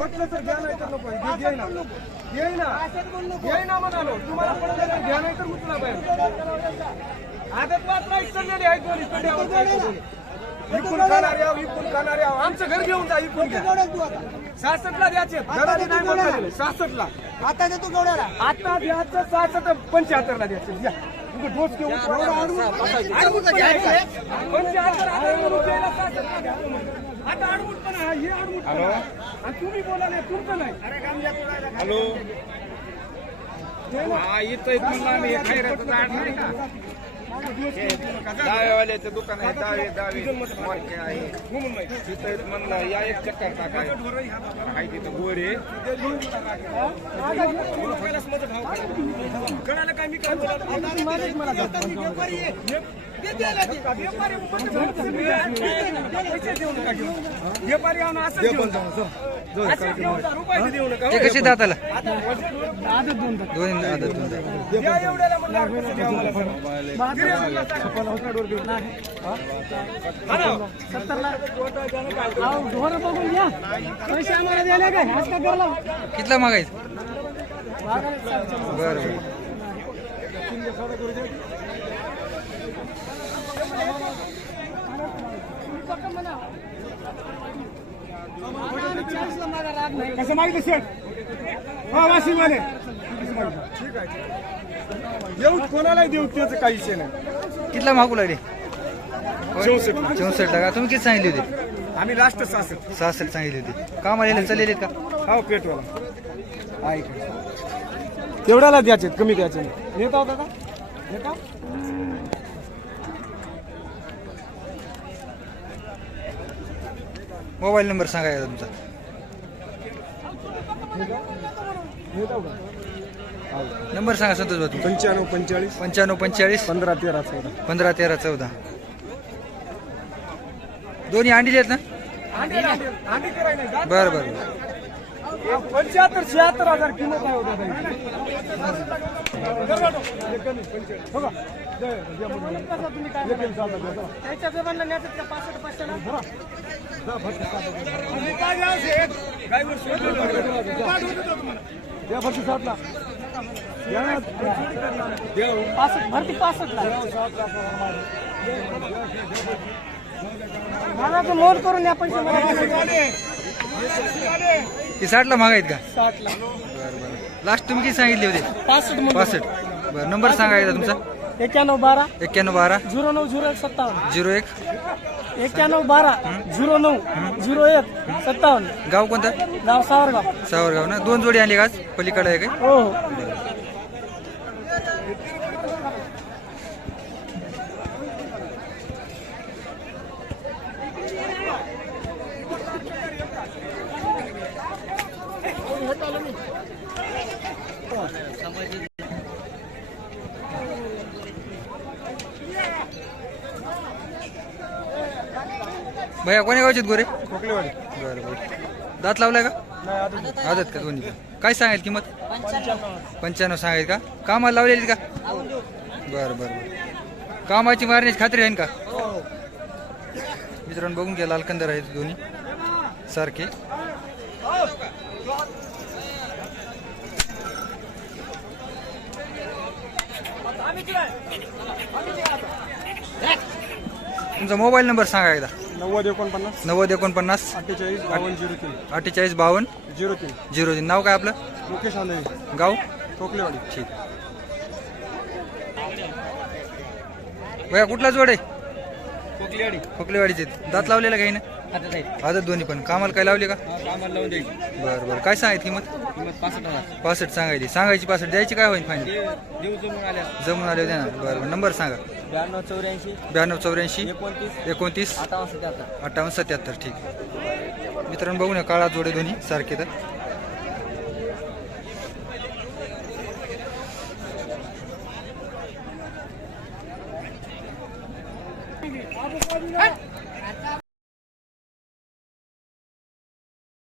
म्हटलं तर घ्या नाही तर नको घे- ना घे ना घे ना म्हणालो तुम्हाला पडलं तर घ्या नाही तर उचला बाहेर आदत मात्र इचललेली आहे दोन्ही पिढ्यावर. इकून खाणारे आहो इकून खाणारे आहो आमचं घर घेऊन जा इकून घ्या सासष्टला द्यायचे घराने नाही म्हणलं सासष्टला आता देतो गवड्याला आता द्यायचं सहासष्ट पंच्याहत्तरला द्यायचं द्या तुमचं डोस घेऊन पंच्याहत्तर रुपयाला द्या. आता आडमुठपणा हा, हे. आणि तुम्ही बोला नाही तुमचं नाही. हॅलो? हा इथं एक म्हणलं आम्ही हे खैराचं झाड नाही का? दहाव्यावाल्याचं दुकान आहे दहावे दहावे मार्के आहे. तिथं म्हणलं या एक चक्कर टाकाय आहे तिथं गोरे कळालं काय मी काय बोलत व्यापारी आणून असं ते कशी दाताला? दोन आदत दोन. हा. पैसे आम्हाला द्यायला काय? आज काय कितला मागायचं? बरं बरं. कसं माहिती शेठ हा ठीक आहे देऊ कोणालाही देऊ त्याचं काही विषय नाही. कितला मागू लागले? चौसष्ट. चौसष्ट का? तुम्ही किती सांगितली होती? आम्ही लास्ट सासष्ट सहासष्ट सांगितली होती. काम आलेले चाललेले का? हा पेटवाला ऐक तेवढ्याला द्यायचे कमी द्यायचे. नेता होता का? नेता? मोबाईल नंबर सांगा तुमचा. नंबर सांगा संतोष भाऊ पंच्याण्णव पंचेचाळीस. पंच्याण्णव पंचेचाळीस. पंधरा तेरा चौदा. पंधरा तेरा चौदा. दोन्ही अंडी आहेत ना? बरं बरं. पंच्याहत्तर शहात्तर हजार किंमत आहे होता पासष्ट या साठला या ना. पासष्ट भरती पासष्टला. मला तो नोट करून या पैसे मला. ती साठला मागायत का? साठला. बरं बरं. लास्ट तुम्ही किती सांगितले होते? पासष्ट पासष्ट. बरं नंबर सांगा एकदा तुमचा. एक्क्याण्णव बारा. एक्क्याण्णव बारा. झिरो नऊ झिरो एक सत्तावन्न. झिरो एक. एक्क्याण्णव बारा झिरो नऊ झिरो एक सत्तावन्न. गाव कोणतं? गाव सावरगाव. सावरगाव ना? दोन जोडी आणली का आज? पलीकडे आहे? काय हो हो. भैया कोण्या गावचे गोरे? खोकलेवाडी. बरं बरं. दात लावलाय का? आदत का दोन्ही. काय सांगाल किंमत? पंच्याण्णव. सांगायत का? कामाला लावलेली का? बरं बरं बरं. कामाची मारण्याची खात्री आहे का? मित्रांनो बघून घ्या लालकंदर आहेत दोन्ही. सारखे. तुमचा मोबाईल नंबर सांगा एकदा. नव्वद एकोणपन्नास नव्वद एकोणपन्नास अठ्ठेचाळीस बावन्न झिरो तीन. अठ्ठेचाळीस बावन्न झिरो तीन. झिरो तीन. नाव काय आपलं? मुकेश आंधळे. गाव? खोकलेवाडी ठीक. भैया कुठला जोड आहे? खोकलेवाडी. खोकलेवाडीचे. दात लावलेला काही ना आदत दोन्ही पण. कामाला काय लावले का? कामाला लावून द्यायची. बरं बरं. काय सांगायची किंमत? किंमत पासष्ट हजार. पासष्ट सांगायची. सांगायची पासष्ट. द्यायची काय होईल फायनल? देऊ जमून आल्या. जमून आले होते ना. बरं बरं. नंबर सांगा. ब्याण्णव चौऱ्याऐंशी. ब्याण्णव चौऱ्याऐंशी. एकोणतीस. एकोणतीस. अठ्ठावन्न सत्याहत्तर. अठ्ठावन्न सत्याहत्तर. ठीक मित्रांनो बघू ना काळा जोडे दोन्ही सारखे तर. ¡Vamos,